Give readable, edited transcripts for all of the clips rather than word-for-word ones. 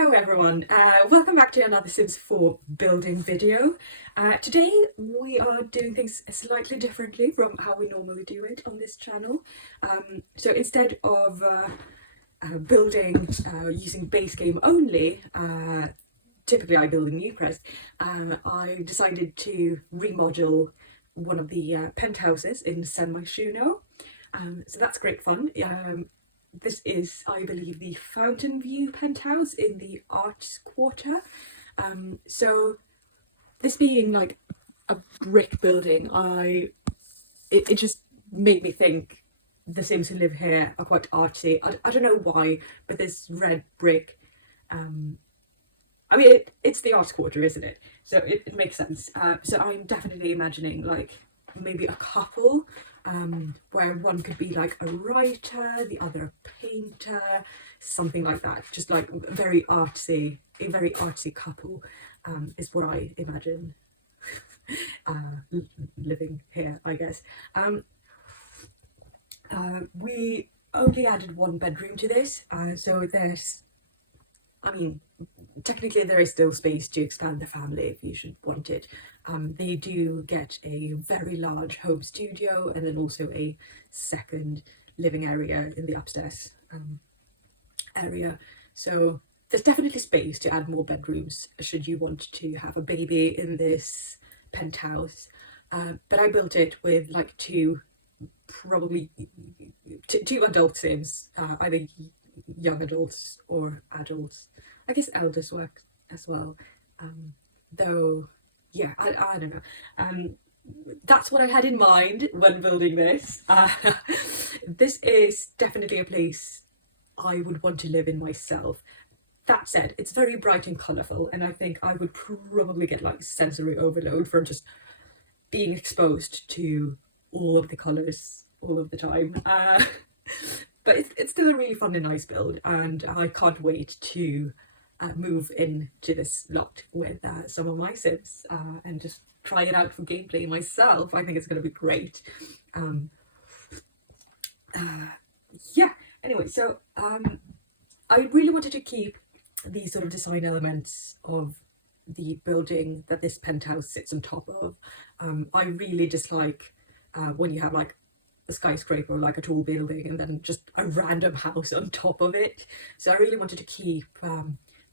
Hello everyone, welcome back to another Sims 4 building video. Today we are doing things slightly differently from how we normally do it on this channel. So instead of building using base game only, typically I build in Newcrest, I decided to remodel one of the penthouses in San Myshuno. So that's great fun. This is, I believe, the Fountainview Penthouse in the Arts Quarter. So this being like a brick building, it just made me think the Sims who live here are quite artsy. I don't know why, but this red brick, I mean, it's the Arts Quarter, isn't it? So it makes sense. So I'm definitely imagining like maybe a couple, where one could be like a writer, the other a painter, something like that. Just like a very artsy couple, is what I imagine living here, I guess. We only added one bedroom to this, so there's, I mean, technically there is still space to expand the family if you should want it. They do get a very large home studio and then also a second living area in the upstairs area. So there's definitely space to add more bedrooms should you want to have a baby in this penthouse. But I built it with like two adult Sims, either young adults or adults. I guess elders work as well, though yeah, I don't know. That's what I had in mind when building this. This is definitely a place I would want to live in myself. That said, it's very bright and colourful, and I think I would probably get like sensory overload from just being exposed to all of the colours all of the time. But it's still a really fun and nice build, and I can't wait to move into this lot with some of my Sims and just try it out for gameplay myself. I think it's going to be great. Yeah, anyway, so I really wanted to keep these sort of design elements of the building that this penthouse sits on top of. I really dislike when you have like a skyscraper or like a tall building and then just a random house on top of it. So I really wanted to keep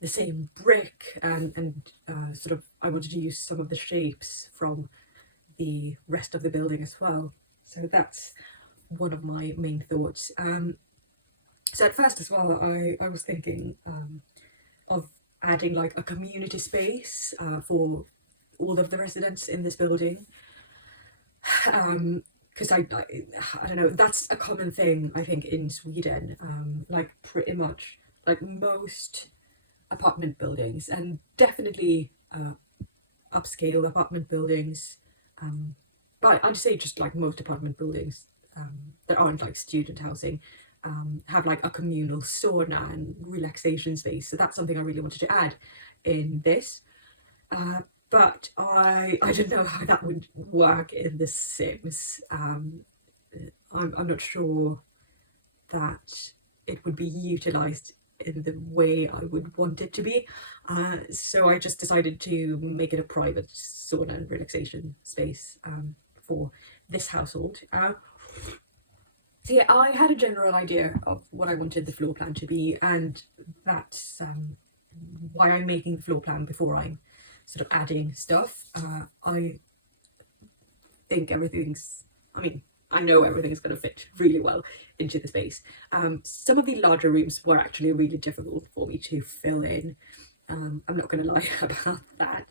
the same brick and sort of I wanted to use some of the shapes from the rest of the building as well. So that's one of my main thoughts. So at first as well, I was thinking of adding like a community space for all of the residents in this building. Because I don't know, that's a common thing I think in Sweden, like pretty much like most apartment buildings, and definitely upscale apartment buildings, but I'd say just like most apartment buildings that aren't like student housing, have like a communal sauna and relaxation space. So that's something I really wanted to add in this. But I don't know how that would work in The Sims. I'm not sure that it would be utilised in the way I would want it to be. So I just decided to make it a private sauna and relaxation space for this household. So yeah, I had a general idea of what I wanted the floor plan to be, and that's why I'm making the floor plan before I'm sort of adding stuff. I think I know everything's going to fit really well into the space. Some of the larger rooms were actually really difficult for me to fill in. I'm not going to lie about that.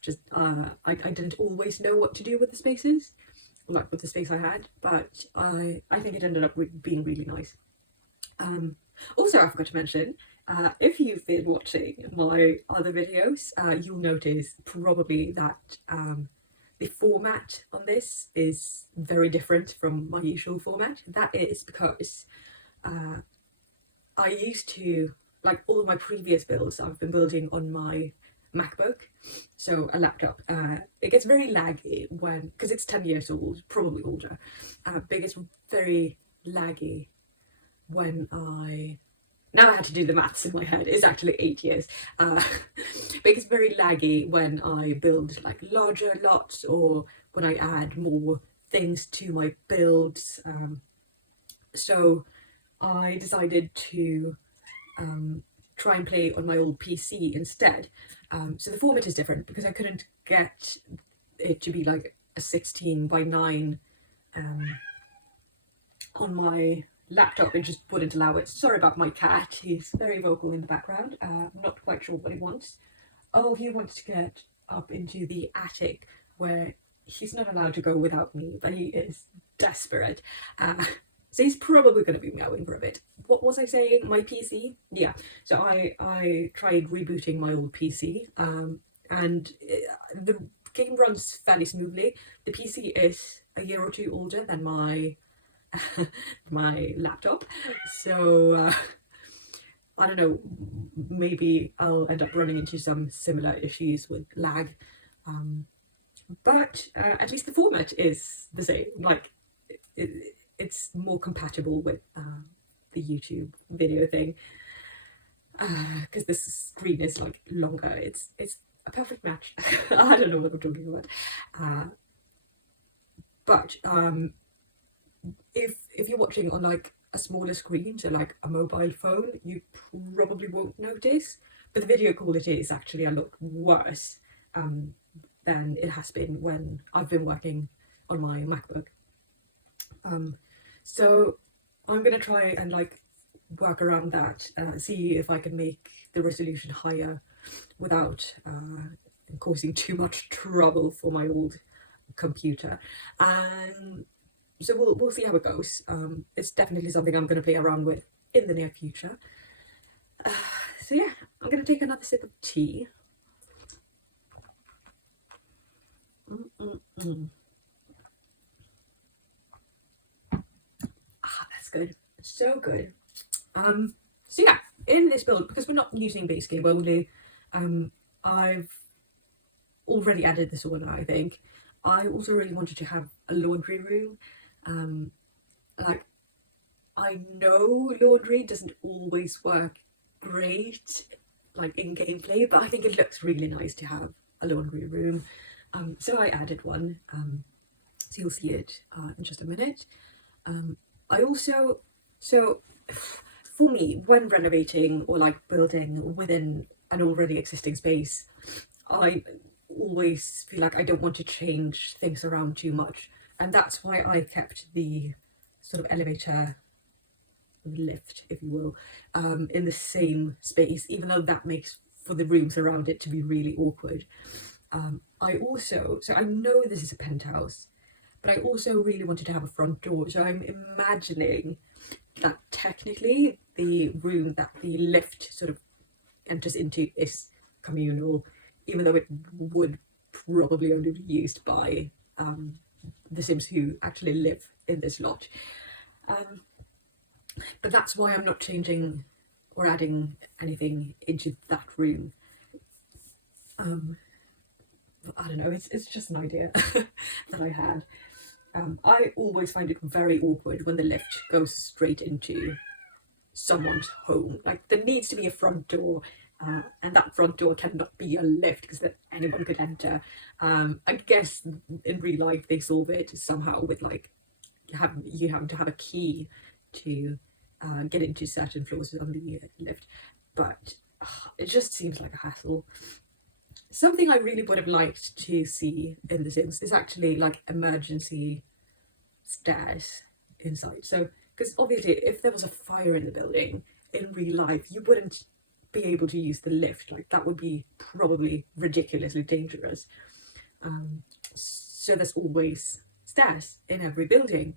Just I didn't always know what to do with the spaces, like with the space I had, but I think it ended up being really nice. Also, I forgot to mention, if you've been watching my other videos, you'll notice probably that the format on this is very different from my usual format. That is because I used to, like all of my previous builds, I've been building on my MacBook, so a laptop. It gets very laggy because it's 10 years old, probably older, but it gets very laggy when I now I had to do the maths in my head, it's actually 8 years. But it's very laggy when I build like larger lots or when I add more things to my builds. So I decided to try and play on my old PC instead. So the format is different because I couldn't get it to be like a 16:9 on my laptop. It just wouldn't allow it. Sorry about my cat, he's very vocal in the background. I'm not quite sure what he wants. Oh, he wants to get up into the attic where he's not allowed to go without me, but he is desperate. So he's probably going to be meowing for a bit. What was I saying? My PC? Yeah. So I tried rebooting my old PC, and the game runs fairly smoothly. The PC is a year or two older than my my laptop, so I don't know, maybe I'll end up running into some similar issues with lag, but at least the format is the same. Like it's more compatible with the YouTube video thing, because this screen is like longer. It's a perfect match. I don't know what I'm talking about, but if you're watching on like a smaller screen, so like a mobile phone, you probably won't notice, but the video quality is actually a lot worse than it has been when I've been working on my MacBook. So I'm gonna try and like work around that, see if I can make the resolution higher without causing too much trouble for my old computer. And so we'll see how it goes. It's definitely something I'm going to play around with in the near future. So yeah, I'm going to take another sip of tea. That's good. So good. So yeah, in this build, because we're not using base game only, I've already added this order, I think. I also really wanted to have a laundry room. Like, I know laundry doesn't always work great, like in gameplay, but I think it looks really nice to have a laundry room. So I added one. So you'll see it in just a minute. I also, so for me, when renovating or like building within an already existing space, I always feel like I don't want to change things around too much, and that's why I kept the sort of elevator lift, if you will, in the same space, even though that makes for the rooms around it to be really awkward. So I know this is a penthouse, but I also really wanted to have a front door, so I'm imagining that technically the room that the lift sort of enters into is communal, even though it would probably only be used by the Sims who actually live in this lot. But that's why I'm not changing or adding anything into that room. I don't know, it's just an idea that I had. I always find it very awkward when the lift goes straight into someone's home. Like, there needs to be a front door, and that front door cannot be a lift because then anyone could enter. I guess in real life they solve it somehow with like you having to have a key to get into certain floors on the lift, but it just seems like a hassle. Something I really would have liked to see in The Sims is actually like emergency stairs inside. So, because obviously if there was a fire in the building in real life, you wouldn't be able to use the lift. Like, that would be probably ridiculously dangerous. So there's always stairs in every building,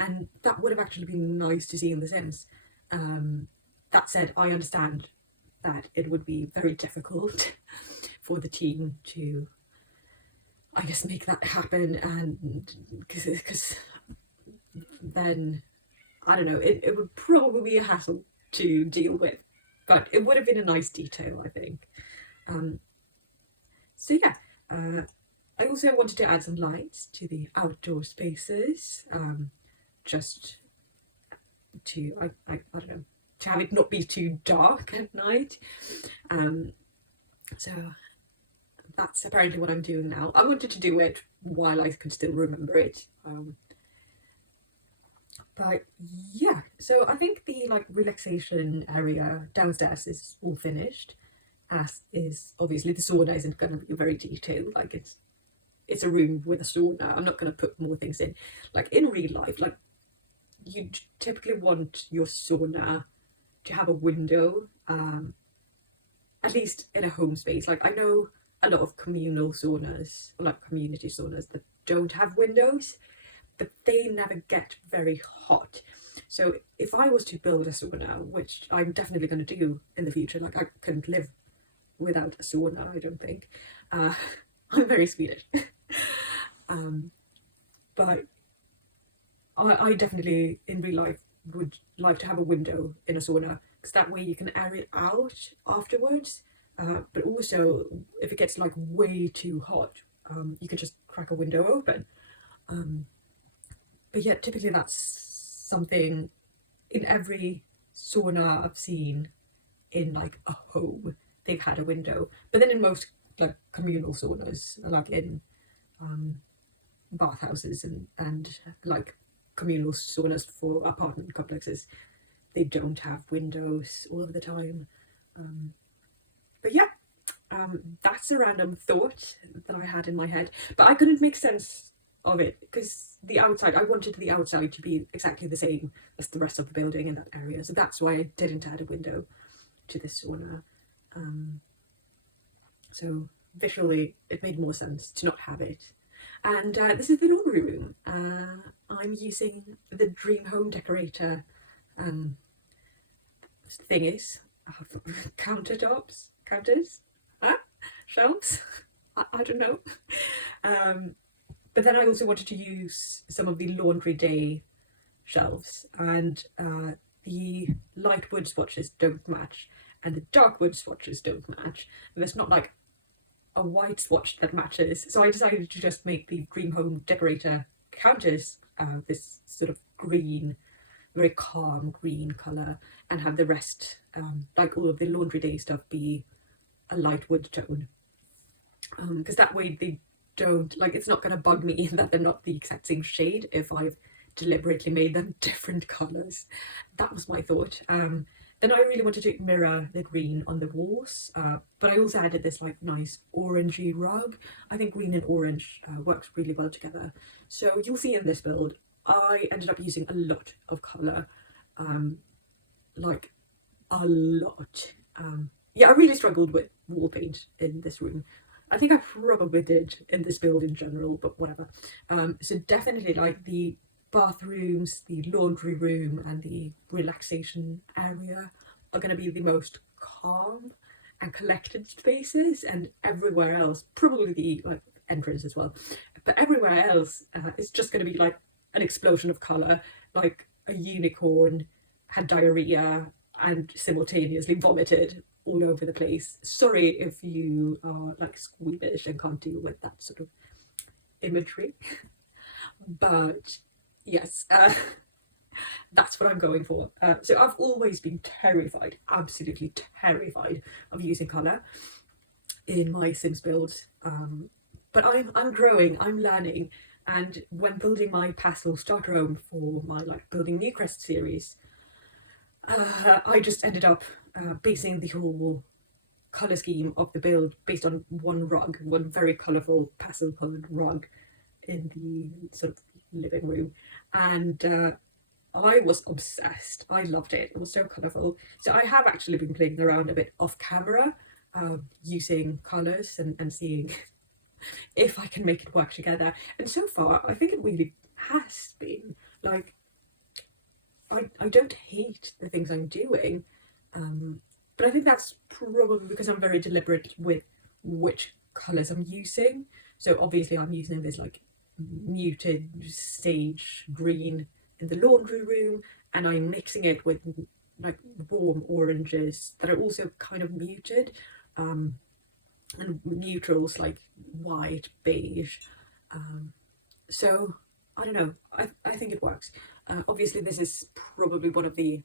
and that would have actually been nice to see in The Sims. That said, I understand that it would be very difficult for the team to, I guess, make that happen, and because then, I don't know, it would probably be a hassle to deal with, but it would have been a nice detail, I think. So yeah, I also wanted to add some lights to the outdoor spaces, just to, I don't know, to have it not be too dark at night. So that's apparently what I'm doing now. I wanted to do it while I could still remember it. But yeah, so I think the like relaxation area downstairs is all finished, as is obviously the sauna isn't going to be very detailed. Like it's a room with a sauna. I'm not going to put more things in. Like in real life, like you typically want your sauna to have a window, at least in a home space. Like I know a lot of communal saunas, or like community saunas, that don't have windows, but they never get very hot. So if I was to build a sauna, which I'm definitely going to do in the future, like I couldn't live without a sauna, I don't think. I'm very Swedish. But I definitely in real life would like to have a window in a sauna, because that way you can air it out afterwards. But also if it gets like way too hot, you can just crack a window open. But yeah, typically that's something in every sauna I've seen in like a home, they've had a window. But then in most like communal saunas, like in bathhouses and like communal saunas for apartment complexes, they don't have windows all of the time. But yeah, that's a random thought that I had in my head, but I couldn't make sense of it because the outside, I wanted the outside to be exactly the same as the rest of the building in that area, so that's why I didn't add a window to this sauna. So visually it made more sense to not have it. And this is the laundry room. I'm using the Dream Home Decorator thingies, counters, shelves. I don't know. But then I also wanted to use some of the laundry day shelves, and the light wood swatches don't match and the dark wood swatches don't match. And there's not like a white swatch that matches, so I decided to just make the Dream Home Decorator counters this sort of green, very calm green colour, and have the rest, like all of the laundry day stuff, be a light wood tone, because that way they don't, like, it's not going to bug me that they're not the exact same shade if I've deliberately made them different colours. That was my thought. Then I really wanted to mirror the green on the walls, but I also added this like nice orangey rug. I think green and orange works really well together. So you'll see in this build, I ended up using a lot of colour, like a lot. Yeah, I really struggled with wall paint in this room. I think I probably did in this build in general, but whatever. So definitely like the bathrooms, the laundry room and the relaxation area are going to be the most calm and collected spaces, and everywhere else, probably the like entrance as well, but everywhere else is just going to be like an explosion of colour, like a unicorn had diarrhea and simultaneously vomited all over the place. Sorry if you are like squeamish and can't deal with that sort of imagery, but yes, that's what I'm going for. So I've always been terrified, absolutely terrified of using colour in my Sims builds, but I'm growing, I'm learning, and when building my pastel starter home for my like Building Newcrest series, I just ended up basing the whole colour scheme of the build based on one rug, one very colourful pastel coloured rug in the sort of living room, and I was obsessed. I loved it. It was so colourful. So I have actually been playing around a bit off camera, using colours and seeing if I can make it work together. And so far, I think it really has been. Like, I don't hate the things I'm doing, but I think that's probably because I'm very deliberate with which colours I'm using. So obviously I'm using this like muted sage green in the laundry room, and I'm mixing it with like warm oranges that are also kind of muted, and neutrals like white, beige. So I don't know, I think it works. Obviously this is probably one of the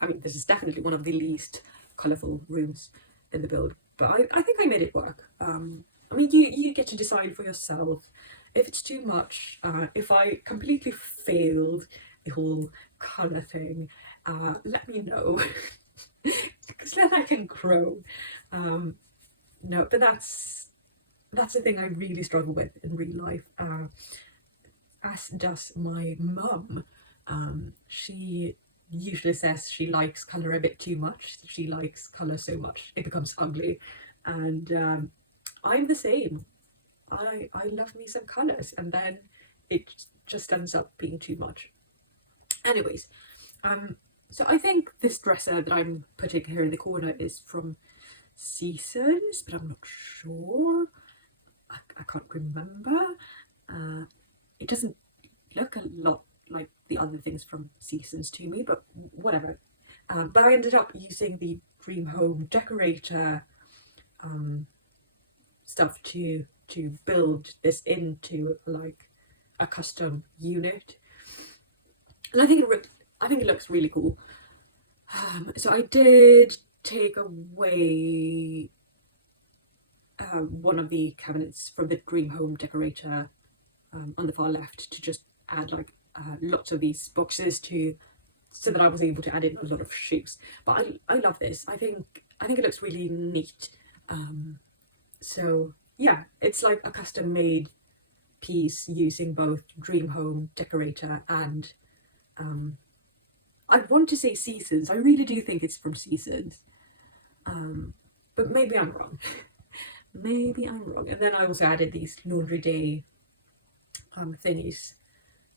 I mean, this is definitely one of the least colourful rooms in the build, but I think I made it work. I mean, you get to decide for yourself if it's too much. If I completely failed the whole colour thing, let me know, because then I can grow. No, but that's the thing I really struggle with in real life, as does my mum. She usually says she likes colour a bit too much. She likes colour so much it becomes ugly, and I'm the same. I love me some colours, and then it just ends up being too much. Anyways, so I think this dresser that I'm putting here in the corner is from Seasons, but I'm not sure. I can't remember. It doesn't look a lot like the other things from Seasons to me, but whatever. But I ended up using the Dream Home Decorator stuff to build this into like a custom unit, and I think it looks really cool. So I did take away one of the cabinets from the Dream Home Decorator on the far left to just add like lots of these boxes so that I was able to add in a lot of shoes. But I love this. I think it looks really neat. So yeah, it's like a custom made piece using both Dream Home Decorator and I want to say Seasons. I really do think it's from Seasons, but maybe I'm wrong. Maybe I'm wrong. And then I also added these laundry day thingies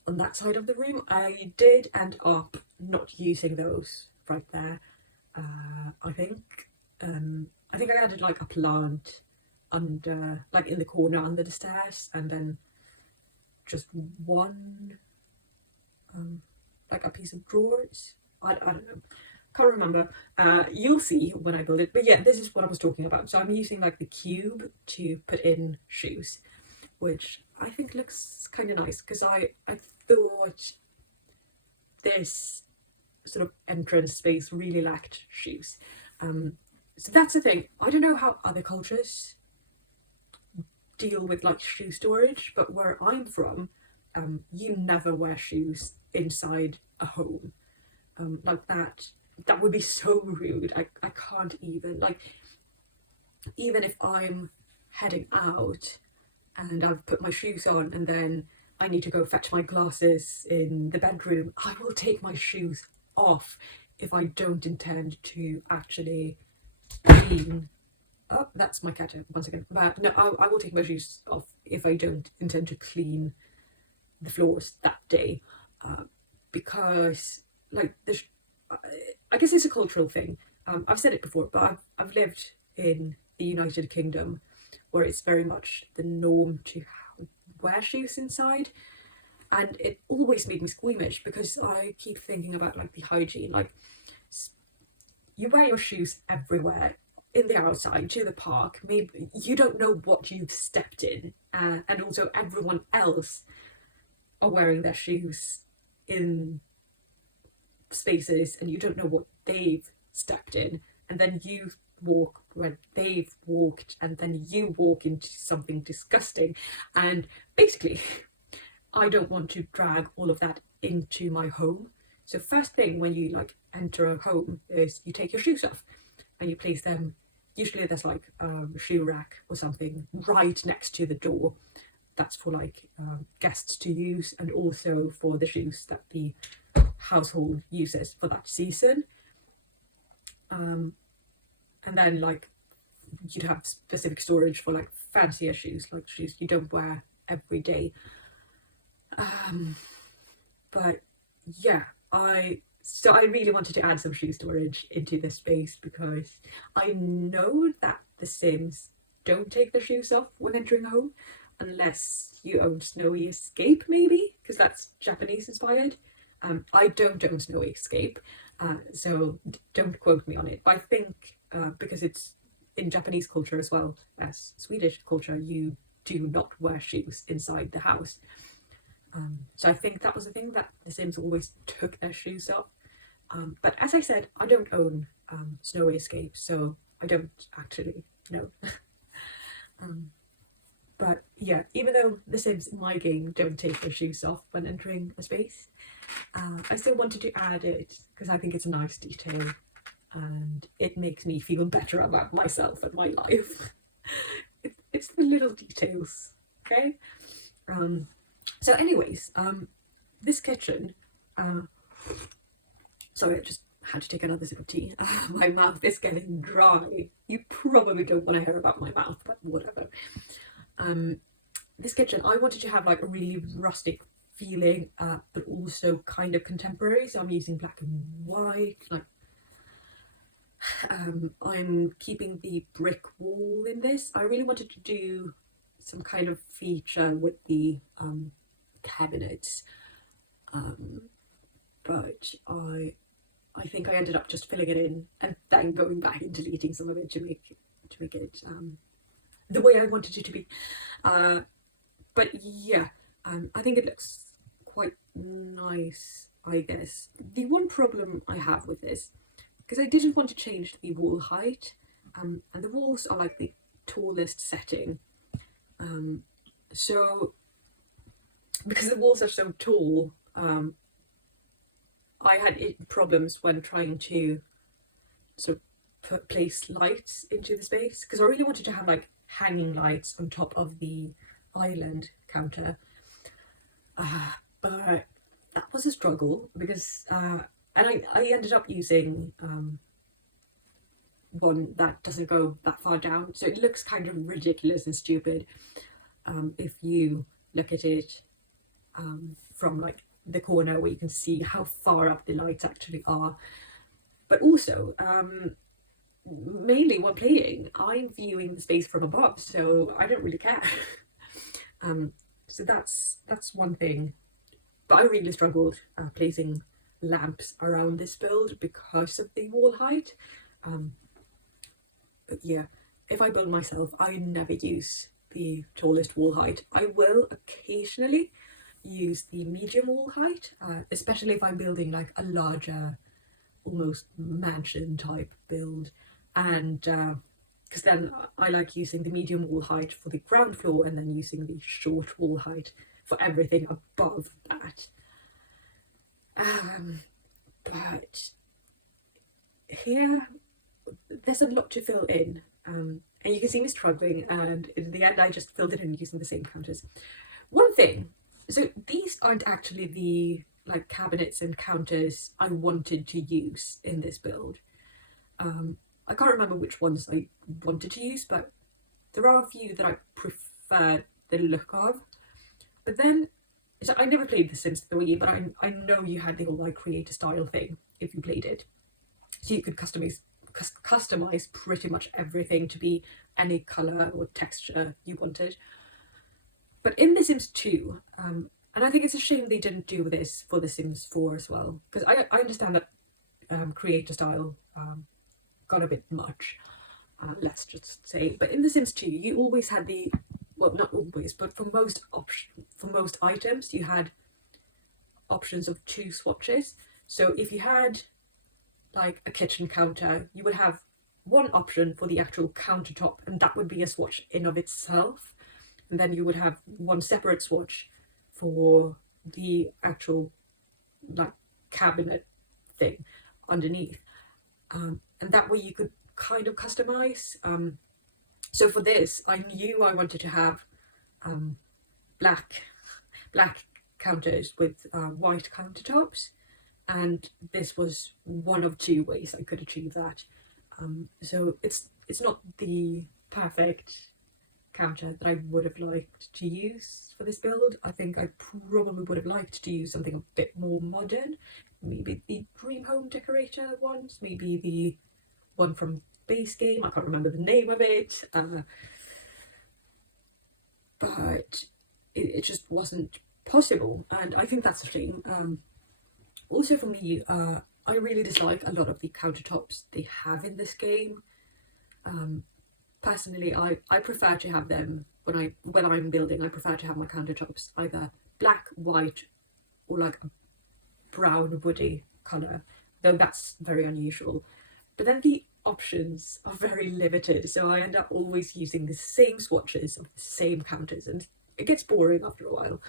on that side of the room. I did end up not using those right there. I think I added like a plant under, like in the corner under the stairs, and then just one like a piece of drawers. I don't know, can't remember. You'll see when I build it, but yeah, this is what I was talking about. So I'm using like the cube to put in shoes, which I think looks kind of nice, because I thought this sort of entrance space really lacked shoes. So that's the thing. I don't know how other cultures deal with like shoe storage, but where I'm from, you never wear shoes inside a home. Like that would be so rude. I can't even, like, even if I'm heading out and I've put my shoes on and then I need to go fetch my glasses in the bedroom, I will take my shoes off if I don't intend to actually clean. Oh, that's my cat. Once again, but no, I will take my shoes off if I don't intend to clean the floors that day, because like I guess it's a cultural thing. I've said it before, but I've lived in the United Kingdom, where it's very much the norm to wear shoes inside, and it always made me squeamish because I keep thinking about like the hygiene. Like, you wear your shoes everywhere, in the outside, to the park. Maybe you don't know what you've stepped in, and also everyone else are wearing their shoes in spaces, and you don't know what they've stepped in, and then you walk where they've walked, and then you walk into something disgusting, and basically I don't want to drag all of that into my home. So first thing when you like enter a home is you take your shoes off and you place them. Usually there's like a shoe rack or something right next to the door. That's for like guests to use, and also for the shoes that the household uses for that season. And then like you'd have specific storage for like fancier shoes, like shoes you don't wear every day. But yeah, I really wanted to add some shoe storage into this space, because I know that The Sims don't take their shoes off when entering home, unless you own Snowy Escape, maybe, because that's Japanese inspired. I don't own Snowy Escape, so don't quote me on it. But I think because it's in Japanese culture as well as Swedish culture, you do not wear shoes inside the house. So I think that was the thing, that The Sims always took their shoes off. But as I said, I don't own Snow Escape, so I don't actually know. But yeah, even though The Sims, my game, don't take their shoes off when entering a space, I still wanted to add it because I think it's a nice detail and it makes me feel better about myself and my life. It's the little details, okay? So anyways, this kitchen, sorry, I just had to take another sip of tea. My mouth is getting dry. You probably don't want to hear about my mouth, but whatever. This kitchen, I wanted to have like a really rustic feeling, but also kind of contemporary. So I'm using black and white. Like, I'm keeping the brick wall in this. I really wanted to do some kind of feature with the cabinets, but I think I ended up just filling it in and then going back and deleting some of it to make it the way I wanted it to be. But yeah, I think it looks quite nice, I guess. The one problem I have with this, because I didn't want to change the wall height, and the walls are like the tallest setting. So because the walls are so tall, I had problems when trying to sort of place lights into the space, because I really wanted to have like hanging lights on top of the island counter, but that was a struggle because and I ended up using one that doesn't go that far down, so it looks kind of ridiculous and stupid if you look at it from like the corner where you can see how far up the lights actually are. But also mainly when playing, I'm viewing the space from above, so I don't really care. So that's one thing. But I really struggled placing lamps around this build because of the wall height. But yeah, if I build myself, I never use the tallest wall height. I will occasionally use the medium wall height, especially if I'm building like a larger, almost mansion type build, and because then I like using the medium wall height for the ground floor and then using the short wall height for everything above that. But here there's a lot to fill in, and you can see me struggling, and in the end I just filled it in using the same counters. One thing, so these aren't actually the like cabinets and counters I wanted to use in this build. I can't remember which ones I wanted to use, but there are a few that I prefer the look of. But then, so I never played The Sims 3, but I know you had the whole like creator style thing if you played it. So you could customize pretty much everything to be any colour or texture you wanted. But in The Sims 2, and I think it's a shame they didn't do this for The Sims 4 as well, because I understand that creator style got a bit much, let's just say. But in The Sims 2, you always had the, well, not always, but for most items, you had options of 2 swatches. So if you had like a kitchen counter, you would have one option for the actual countertop, and that would be a swatch in of itself. And then you would have one separate swatch for the actual like cabinet thing underneath. And that way you could kind of customize. So for this, I knew I wanted to have black counters with white countertops, and this was one of 2 ways I could achieve that. So it's not the perfect counter that I would have liked to use for this build. I think I probably would have liked to use something a bit more modern, maybe the Dream Home Decorator ones, maybe the one from base game, I can't remember the name of it, but it just wasn't possible, and I think that's a shame. Also for me, I really dislike a lot of the countertops they have in this game. Personally, I prefer to have them when I'm building. I prefer to have my countertops either black, white, or like a brown woody colour. though that's very unusual. But then the options are very limited, so I end up always using the same swatches of the same counters, and it gets boring after a while.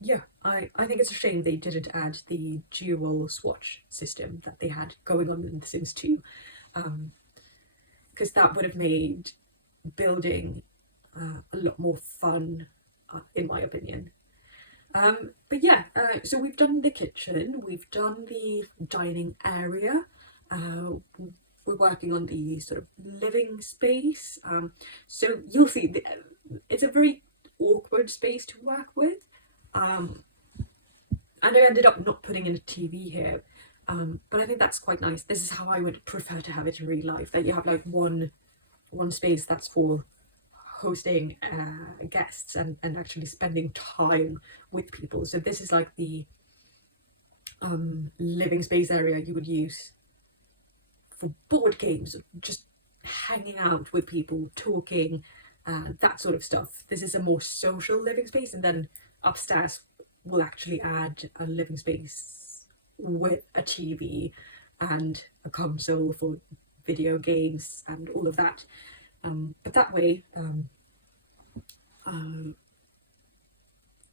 Yeah, I think it's a shame they didn't add the dual swatch system that they had going on in The Sims 2, because that would have made building a lot more fun, in my opinion. But yeah, so we've done the kitchen, we've done the dining area, we're working on the sort of living space. So you'll see, it's a very awkward space to work with. And I ended up not putting in a TV here, but I think that's quite nice. This is how I would prefer to have it in real life, that you have like one space that's for hosting guests and actually spending time with people. So this is like the living space area you would use for board games, just hanging out with people, talking, that sort of stuff. This is a more social living space, and then upstairs we'll actually add a living space with a TV and a console for video games and all of that. But that way,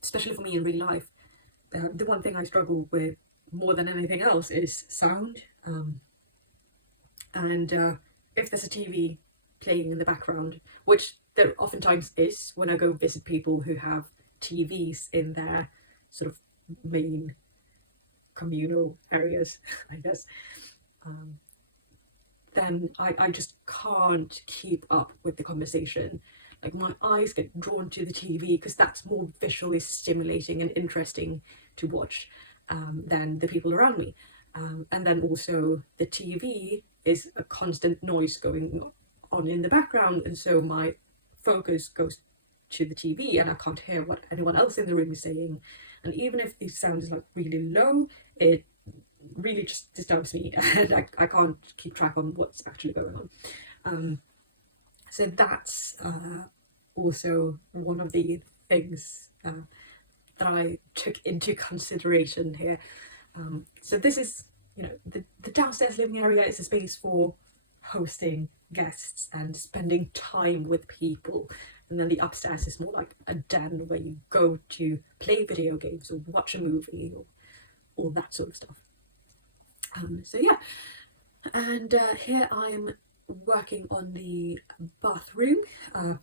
especially for me in real life, the one thing I struggle with more than anything else is sound. And if there's a TV playing in the background, which there oftentimes is when I go visit people who have TVs in their sort of main communal areas, I guess, then I just can't keep up with the conversation. Like, my eyes get drawn to the TV because that's more visually stimulating and interesting to watch than the people around me. And then also the TV is a constant noise going on in the background, and so my focus goes to the TV and I can't hear what anyone else in the room is saying. And even if the sound is like really low, it really just disturbs me and I can't keep track on what's actually going on. So that's also one of the things that I took into consideration here. So this is, you know, the downstairs living area is a space for hosting guests and spending time with people. And then the upstairs is more like a den where you go to play video games or watch a movie or all that sort of stuff. So yeah, and here I'm working on the bathroom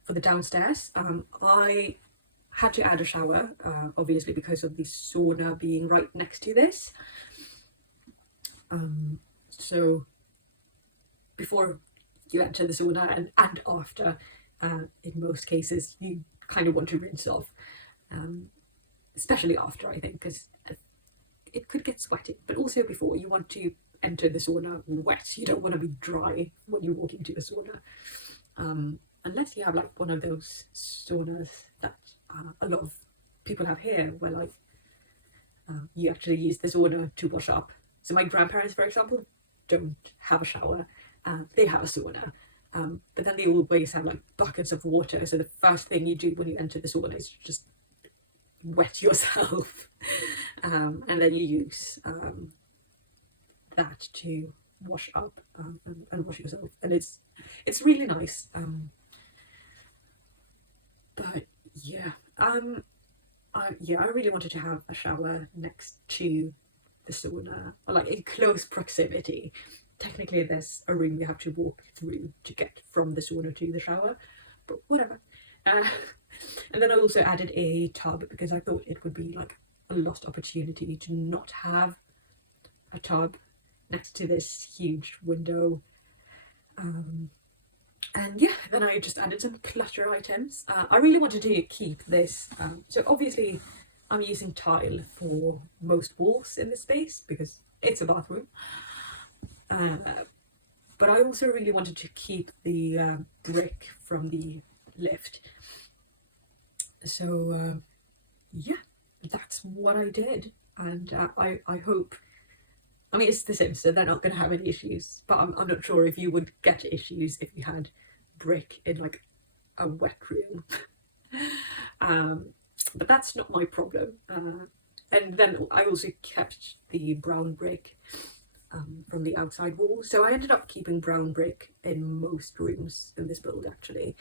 for the downstairs. I had to add a shower, obviously, because of the sauna being right next to this. So before you enter the sauna and after, in most cases, you kind of want to rinse off, especially after, I think, because it could get sweaty, but also before, you want to enter the sauna wet. You don't want to be dry when you walk into the sauna, unless you have like one of those saunas that a lot of people have here, where like you actually use the sauna to wash up. So my grandparents, for example, don't have a shower. They have a sauna, but then they always have like buckets of water. So the first thing you do when you enter the sauna is just wet yourself, and then you use that to wash up and wash yourself, and it's really nice. But yeah, I really wanted to have a shower next to the sauna, or like in close proximity. Technically there's a room you have to walk through to get from the sauna to the shower, but whatever. And then I also added a tub because I thought it would be like a lost opportunity to not have a tub next to this huge window. And yeah, then I just added some clutter items. I really wanted to keep this. So obviously I'm using tile for most walls in this space because it's a bathroom. But I also really wanted to keep the brick from the lift. So yeah, that's what I did, and I hope, I mean, it's The Sims, so they're not going to have any issues, but I'm not sure if you would get issues if you had brick in like a wet room. But that's not my problem. and then I also kept the brown brick from the outside wall. So I ended up keeping brown brick in most rooms in this build actually,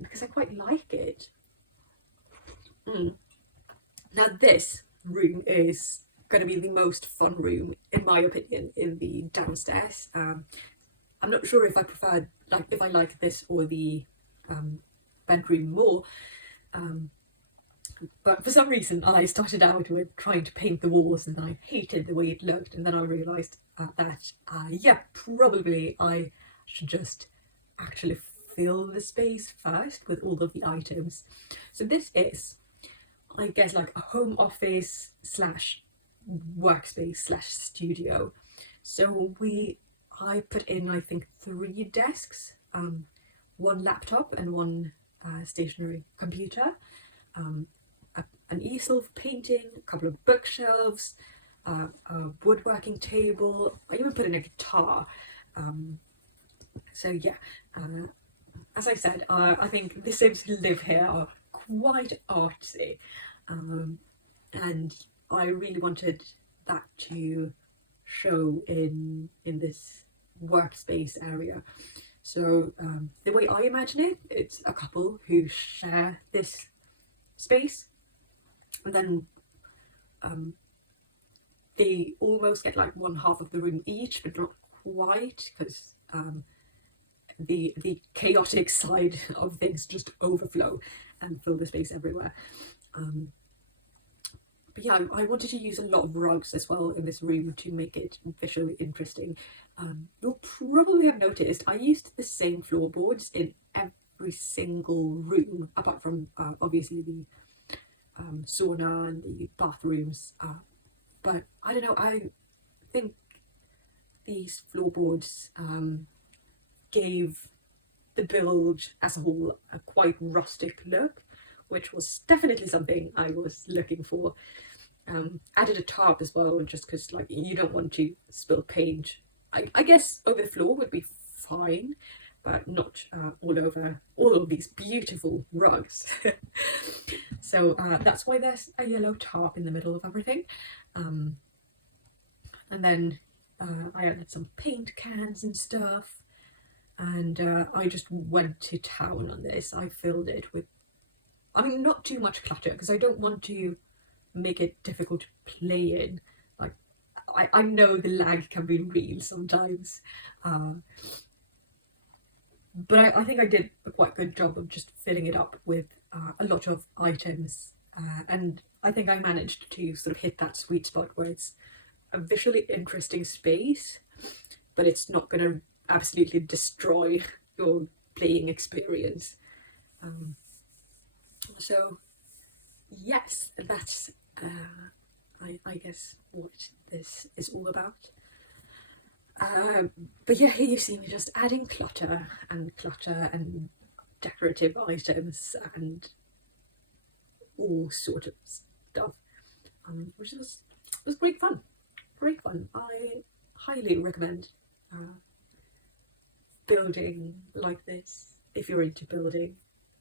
because I quite like it. Now this room is going to be the most fun room in my opinion in the downstairs. I'm not sure if I prefer, like, if I like this or the bedroom more, but for some reason I started out with trying to paint the walls and I hated the way it looked, and then I realised that yeah, probably I should just actually fill the space first with all of the items. So this is, I guess, like a home office slash workspace slash studio. So I put in, I think, 3 desks, 1 laptop and 1 stationary computer, an easel for painting, a couple of bookshelves, a woodworking table. I even put in a guitar. So yeah, as I said, I think the Sims who live here are quite artsy, and I really wanted that to show in this workspace area. So the way I imagine it, it's a couple who share this space, and then they almost get like 1/2 of the room each, but not quite, because the chaotic side of things just overflow and fill the space everywhere. But yeah, I wanted to use a lot of rugs as well in this room to make it visually interesting. You'll probably have noticed I used the same floorboards in every single room, apart from obviously the sauna and the bathrooms. But I don't know, I think these floorboards gave the build as a whole a quite rustic look, which was definitely something I was looking for. Added a tarp as well, just because, like, you don't want to spill paint. I guess over the floor would be fine, but not all over all of these beautiful rugs. So that's why there's a yellow tarp in the middle of everything. And then I added some paint cans and stuff, and I just went to town on this. I filled it with, I mean, not too much clutter, because I don't want to make it difficult to play in. Like, I know the lag can be real sometimes, but I think I did a quite good job of just filling it up with a lot of items, and I think I managed to sort of hit that sweet spot where it's a visually interesting space, but it's not going to absolutely destroy your playing experience. So yes, that's I guess what this is all about. But yeah, here you see me just adding clutter and decorative items and all sort of stuff, which was great fun. Great fun. I highly recommend building like this if you're into building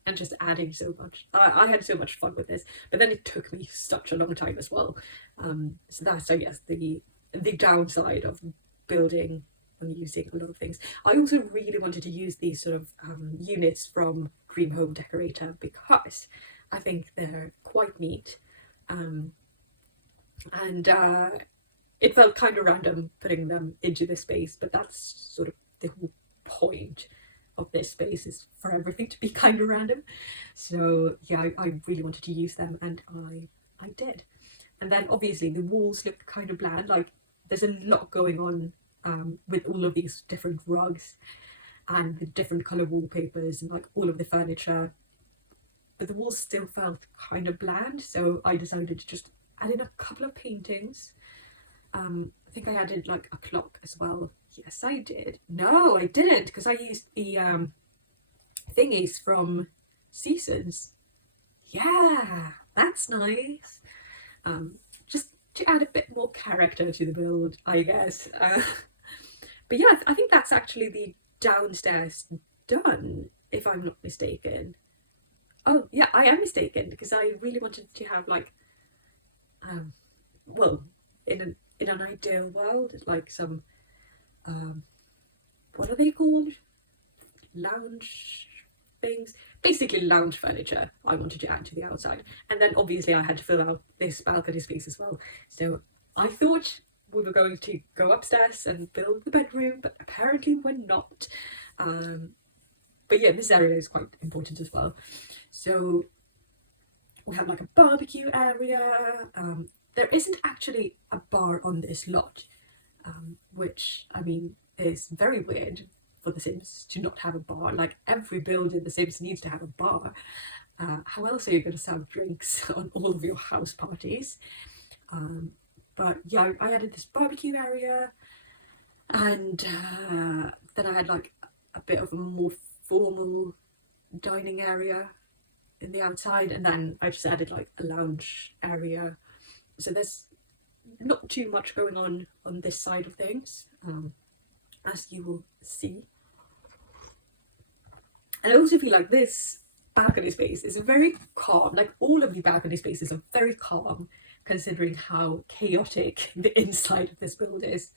and just adding so much. I had so much fun with this, but then it took me such a long time as well. So that's, I guess, the downside of building and using a lot of things. I also really wanted to use these sort of units from Dream Home Decorator because I think they're quite neat, and it felt kind of random putting them into this space, but that's sort of the whole point of this space, is for everything to be kind of random. So yeah, I really wanted to use them, and I did. And then obviously the walls look kind of bland, like there's a lot going on with all of these different rugs and the different colour wallpapers and like all of the furniture, but the walls still felt kind of bland, so I decided to just add in a couple of paintings. I think I added like a clock as well. Yes, I did. No, I didn't, because I used the thingies from Seasons. Yeah, that's nice. Just to add a bit more character to the build, I guess. But yeah, I think that's actually the downstairs done, if I'm not mistaken. Oh yeah, I am mistaken, because I really wanted to have like, well, in an ideal world, like some, um, what are they called? Lounge things, basically lounge furniture I wanted to add to the outside. And then obviously I had to fill out this balcony space as well. So I thought we were going to go upstairs and build the bedroom, but apparently we're not. But yeah, this area is quite important as well. So we have like a barbecue area. There isn't actually a bar on this lot, which I mean is very weird for The Sims to not have a bar. Like every build in The Sims needs to have a bar. How else are you going to serve drinks on all of your house parties? But yeah, I added this barbecue area, and then I had like a bit of a more formal dining area in the outside, and then I just added like a lounge area. So there's not too much going on this side of things, as you will see. And I also feel like this balcony space is very calm. Like all of the balcony spaces are very calm, considering how chaotic the inside of this build is.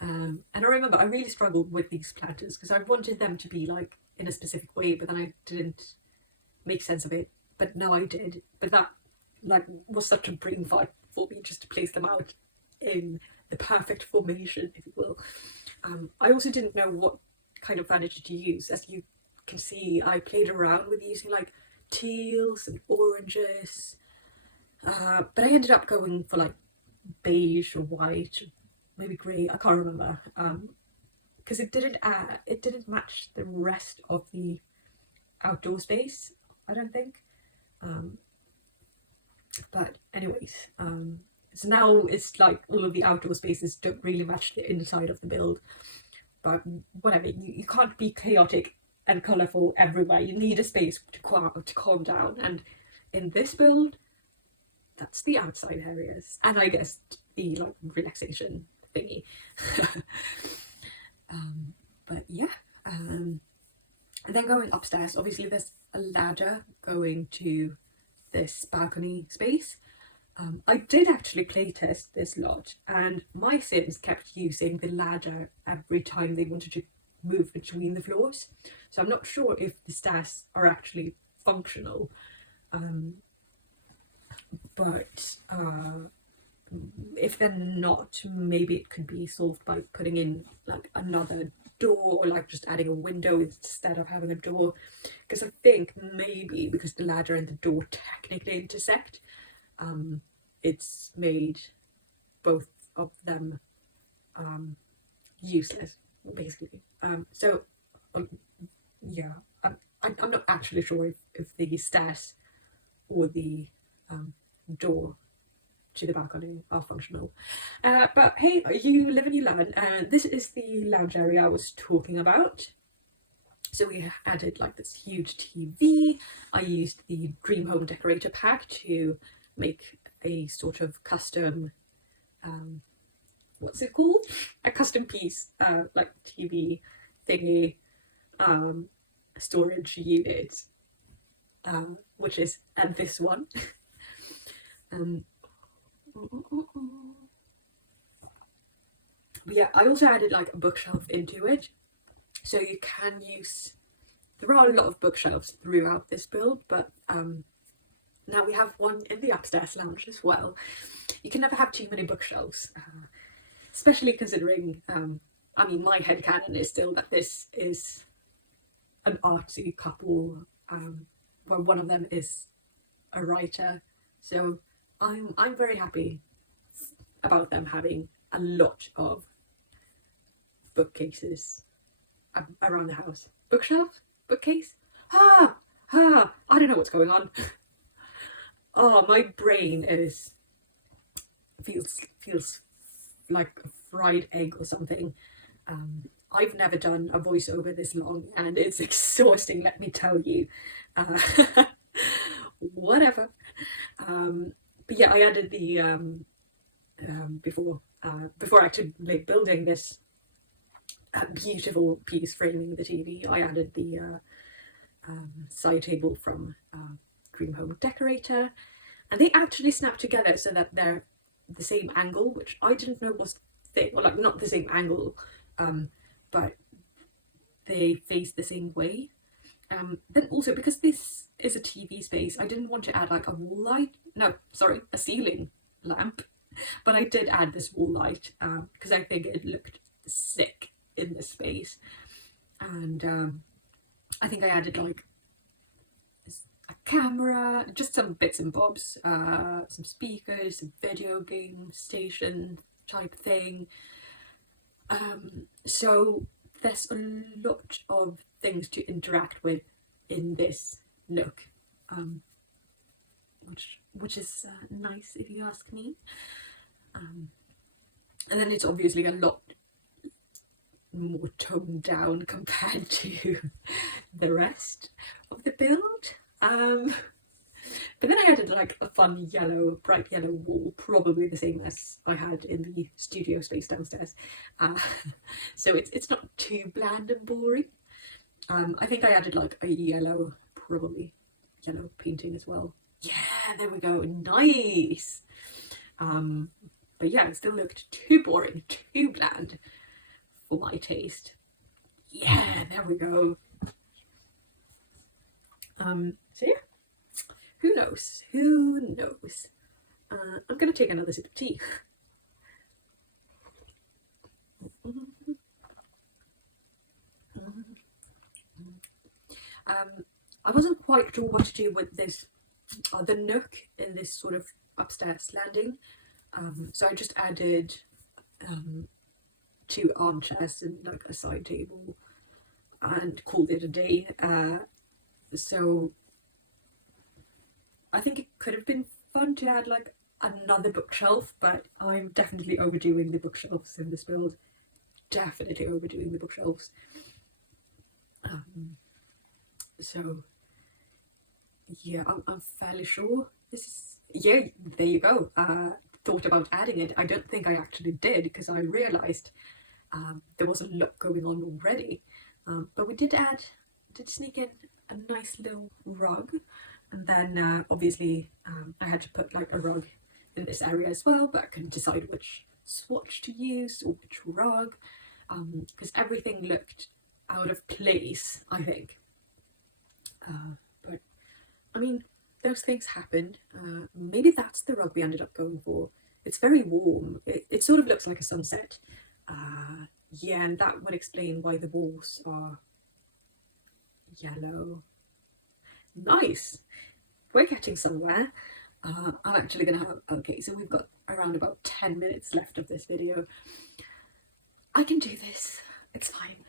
And I remember I really struggled with these planters because I wanted them to be like in a specific way, but then I didn't make sense of it. But now I did. But that like was such a brain fart for me, just to place them out in the perfect formation, if you will. I also didn't know what kind of furniture to use. As you can see, I played around with using like teals and oranges, but I ended up going for like beige or white, maybe grey. I can't remember, because it didn't match the rest of the outdoor space, I don't think. But anyways, so now it's like all of the outdoor spaces don't really match the inside of the build. But whatever, you can't be chaotic and colourful everywhere. You need a space to calm down. And in this build, that's the outside areas, and I guess the like relaxation thingy. But yeah, and then going upstairs, obviously there's a ladder going to this balcony space. I did actually playtest this lot, and my Sims kept using the ladder every time they wanted to move between the floors. So I'm not sure if the stairs are actually functional, but if they're not, maybe it could be solved by putting in like another door, or like just adding a window instead of having a door. Because I think maybe because the ladder and the door technically intersect, it's made both of them useless, basically. So yeah, I'm not actually sure if the stairs or the door to the balcony are functional. But hey, you live and you learn. This is the lounge area I was talking about. So we added like this huge TV. I used the Dream Home Decorator pack to make a sort of custom, what's it called? A custom piece, like TV thingy, storage unit, which is this one. But yeah, I also added like a bookshelf into it, so you can use. There are a lot of bookshelves throughout this build, but now we have one in the upstairs lounge as well. You can never have too many bookshelves, especially considering, I mean, my headcanon is still that this is an artsy couple, where one of them is a writer. So I'm very happy about them having a lot of bookcases around the house. Bookshelf? Bookcase? I don't know what's going on. Oh, my brain feels like a fried egg or something. I've never done a voiceover this long, and it's exhausting, let me tell you. Whatever. But yeah, I added the before actually like building this beautiful piece framing the TV, I added the side table from Cream Home Decorator, and they actually snap together so that they're the same angle, which I didn't know was the thing. Well, like, not the same angle, but they face the same way. Then also, because this is a TV space, I didn't want to add like a wall light. No, sorry, a ceiling lamp. But I did add this wall light because I think it looked sick in this space. And I think I added like a camera, just some bits and bobs, some speakers, some video game station type thing. So there's a lot of things to interact with in this look, which is nice if you ask me. And then it's obviously a lot more toned down compared to the rest of the build. But then I added like a fun yellow, bright yellow wall, probably the same as I had in the studio space downstairs. So it's not too bland and boring. I think I added like a yellow, probably yellow painting as well. Yeah, there we go, nice. But yeah, it still looked too boring, too bland for my taste. Yeah, there we go. So yeah, who knows? Who knows? I'm gonna take another sip of tea. I wasn't quite sure what to do with this, the nook in this sort of upstairs landing. So I just added 2 armchairs and like a side table and called it a day. So I think it could have been fun to add like another bookshelf, but I'm definitely overdoing the bookshelves in this build. Definitely overdoing the bookshelves. So yeah, I'm fairly sure this is, yeah, there you go. Thought about adding it. I don't think I actually did because I realised there was a lot going on already. But we did sneak in a nice little rug, and then obviously I had to put like a rug in this area as well, but I couldn't decide which swatch to use or which rug, because everything looked out of place, I think. But I mean, those things happened. Maybe that's the rug we ended up going for. It's very warm. It sort of looks like a sunset. Yeah, and that would explain why the walls are yellow. Nice. We're getting somewhere. I'm actually gonna have, okay, so we've got around about 10 minutes left of this video. I can do this. It's fine.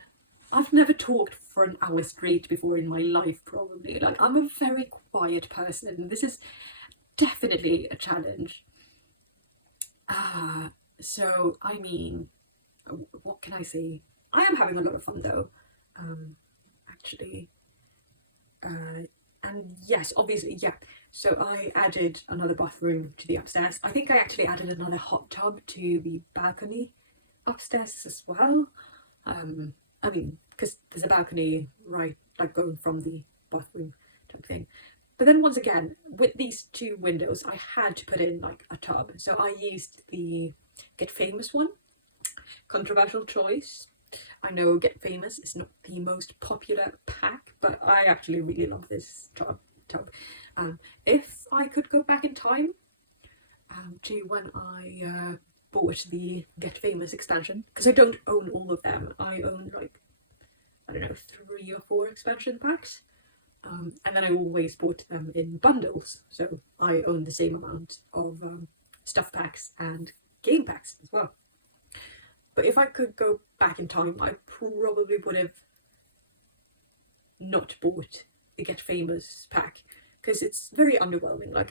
I've never talked for an hour straight before in my life, probably. Like, I'm a very quiet person. This is definitely a challenge. So, I mean, what can I say? I am having a lot of fun though, actually. And yes, obviously, yeah. So I added another bathroom to the upstairs. I think I actually added another hot tub to the balcony upstairs as well. I mean, because there's a balcony right, like going from the bathroom type thing. But then once again, with these 2 windows, I had to put in like a tub. So I used the Get Famous one. Controversial choice. I know Get Famous is not the most popular pack, but I actually really love this tub. If I could go back in time to when I bought the Get Famous expansion, because I don't own all of them, I own like, I don't know, 3 or 4 expansion packs, and then I always bought them in bundles, so I own the same amount of stuff packs and game packs as well. But if I could go back in time, I probably would have not bought the Get Famous pack, because it's very underwhelming. Like,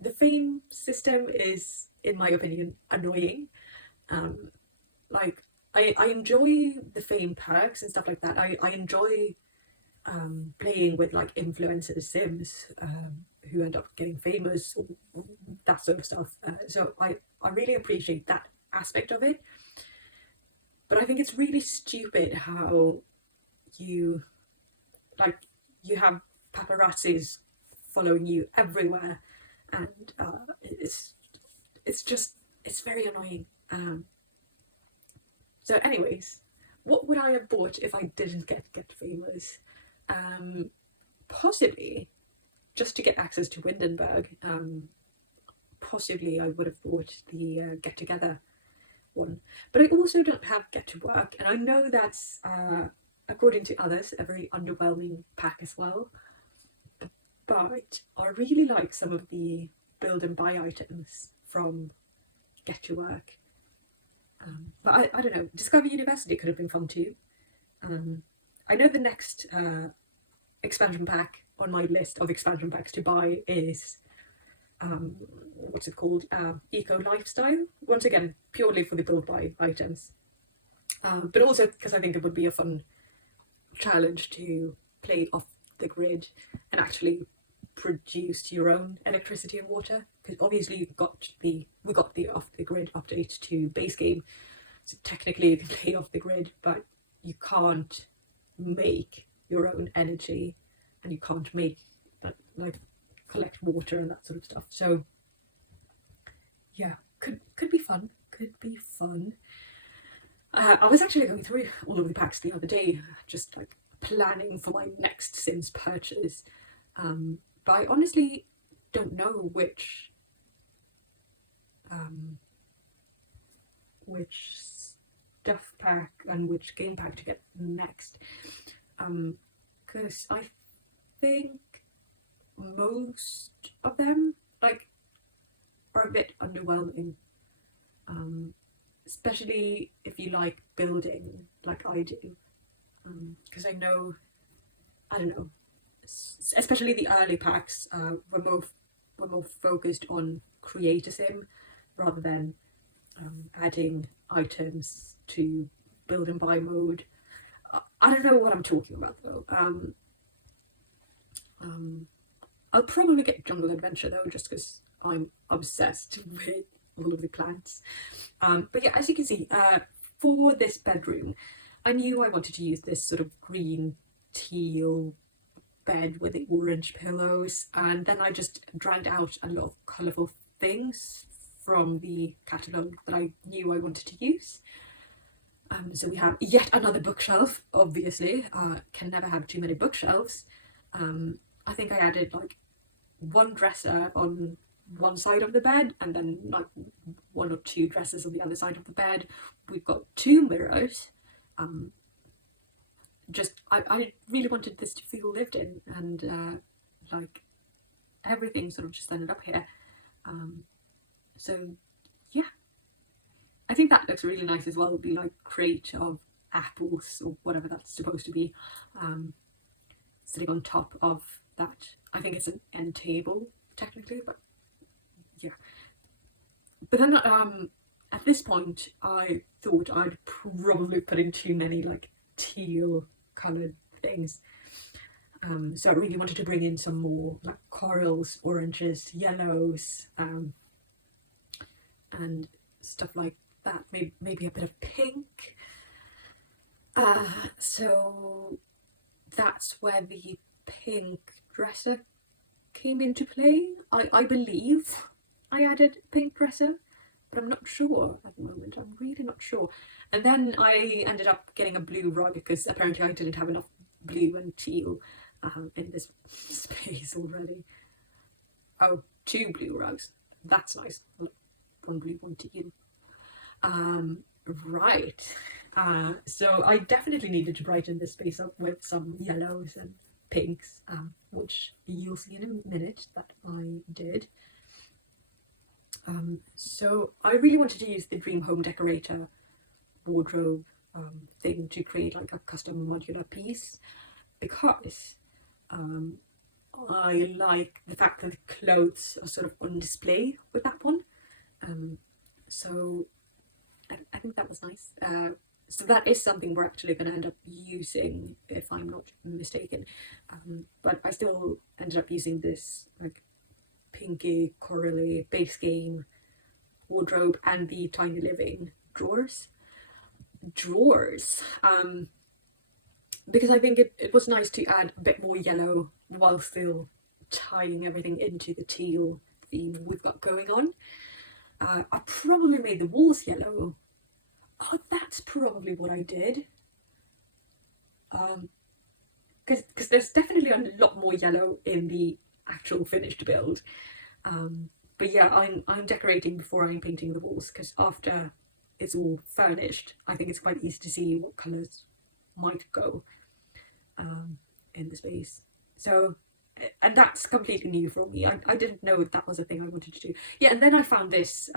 the fame system is, in my opinion, annoying. Like, I enjoy the fame perks and stuff like that. I enjoy playing with like influencers, sims who end up getting famous, or that sort of stuff. So I really appreciate that aspect of it. But I think it's really stupid how you, like, you have paparazzis following you everywhere, and it's very annoying. So anyways, what would I have bought if I didn't get famous? Possibly just to get access to Windenburg. Possibly I would have bought the get together one, but I also don't have Get to Work, and I know that's according to others a very underwhelming pack as well. But I really like some of the build and buy items from Get to Work. But I don't know, Discover University could have been fun too. I know the next expansion pack on my list of expansion packs to buy is what's it called? Eco Lifestyle. Once again, purely for the build buy items. But also because I think it would be a fun challenge to play off the grid and actually produce your own electricity and water. Because obviously we got the off the grid update to base game, so technically you can play off the grid, but you can't make your own energy, and you can't make like collect water and that sort of stuff. So yeah, could be fun. Could be fun. I was actually going through all of the packs the other day, just like planning for my next Sims purchase. But I honestly don't know which stuff pack and which game pack to get next. Because I think most of them are a bit underwhelming. Especially if you like building like I do. Because I don't know, especially the early packs were more focused on create a sim rather than adding items to build and buy mode. I don't know what I'm talking about though. I'll probably get Jungle Adventure though, just because I'm obsessed with all of the plants. But yeah, as you can see, for this bedroom, I knew I wanted to use this sort of green teal bed with the orange pillows, and then I just dragged out a lot of colourful things from the catalogue that I knew I wanted to use. So we have yet another bookshelf, obviously. Can never have too many bookshelves. I think I added like one dresser on one side of the bed and then like one or two dressers on the other side of the bed. We've got two mirrors. I really wanted this to feel lived in, and like everything sort of just ended up here. So yeah, I think that looks really nice as well. It'd be like crate of apples or whatever that's supposed to be, sitting on top of that. I think it's an end table technically, but yeah. But then at this point I thought I'd probably put in too many like teal coloured things, so I really wanted to bring in some more like corals, oranges, yellows, and stuff like that. Maybe a bit of pink. So that's where the pink dresser came into play. I believe I added pink dresser, but I'm not sure at the moment. I'm really not sure. And then I ended up getting a blue rug because apparently I didn't have enough blue and teal in this space already. Oh, two blue rugs. That's nice. One blue, one teal. Right. So I definitely needed to brighten this space up with some yellows and pinks, which you'll see in a minute that I did. So I really wanted to use the Dream Home Decorator wardrobe thing to create like a custom modular piece, because I like the fact that the clothes are sort of on display with that one. So I think that was nice. So that is something we're actually going to end up using, if I'm not mistaken. But I still ended up using this like pinky, corally base game wardrobe and the Tiny Living drawers. because I think it was nice to add a bit more yellow while still tying everything into the teal theme we've got going on. I probably made the walls yellow. Oh, that's probably what I did. Because there's definitely a lot more yellow in the actual finished build. But yeah, I'm decorating before I'm painting the walls, because after it's all furnished, I think it's quite easy to see what colours might go in the space. So, and that's completely new for me. I didn't know that was a thing I wanted to do. Yeah, and then I found this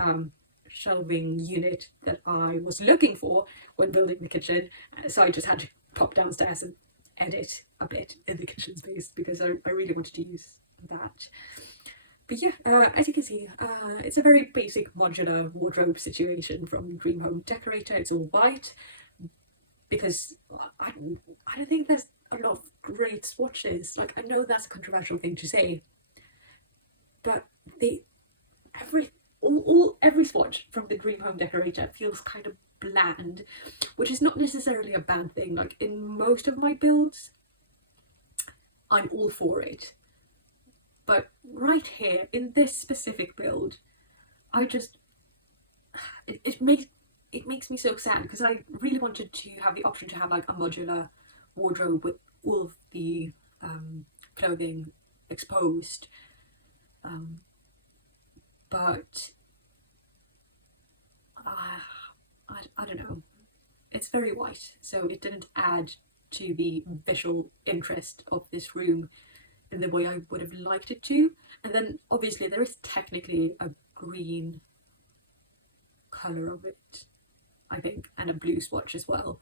shelving unit that I was looking for when building the kitchen, so I just had to pop downstairs and edit a bit in the kitchen space, because I really wanted to use that. But yeah, as you can see, it's a very basic modular wardrobe situation from Dream Home Decorator. It's all white, because I don't think there's a lot of great swatches. Like, I know that's a controversial thing to say, but every swatch from the Dream Home Decorator feels kind of bland, which is not necessarily a bad thing. Like, in most of my builds, I'm all for it. But right here, in this specific build, I just, it makes me so sad, because I really wanted to have the option to have like a modular wardrobe with all of the clothing exposed. But I don't know, it's very white, so it didn't add to the visual interest of this room in the way I would have liked it to. And then obviously there is technically a green colour of it, I think, and a blue swatch as well,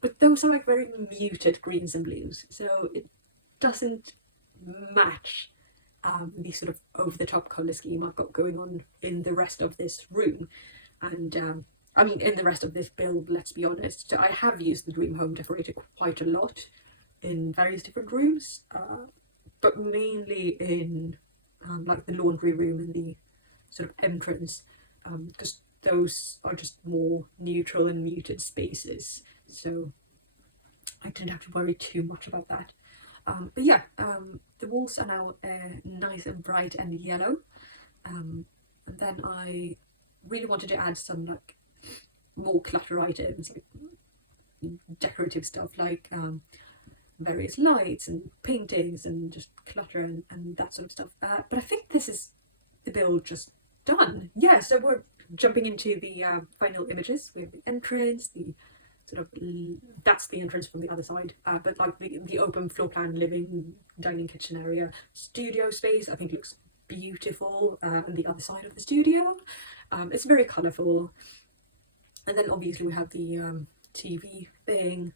but those are like very muted greens and blues, so it doesn't match the sort of over-the-top colour scheme I've got going on in the rest of this room. And I mean, in the rest of this build, let's be honest, I have used the Dream Home Decorator quite a lot in various different rooms, but mainly in like the laundry room and the sort of entrance, because those are just more neutral and muted spaces, so I didn't have to worry too much about that. But yeah, the walls are now nice and bright and yellow, and then I really wanted to add some like more clutter items, like decorative stuff, like various lights and paintings and just clutter and that sort of stuff. But I think this is the build just done. Yeah, so we're jumping into the final images. We have the entrance, the sort of, that's the entrance from the other side, but like the open floor plan living, dining, kitchen area, studio space, I think looks beautiful on the other side of the studio. It's very colourful. And then obviously we have the TV thing.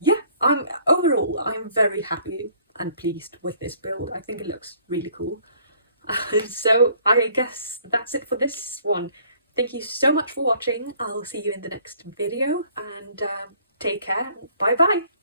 Yeah, overall I'm very happy and pleased with this build. I think it looks really cool. So I guess that's it for this one. Thank you so much for watching. I'll see you in the next video, and take care. Bye bye.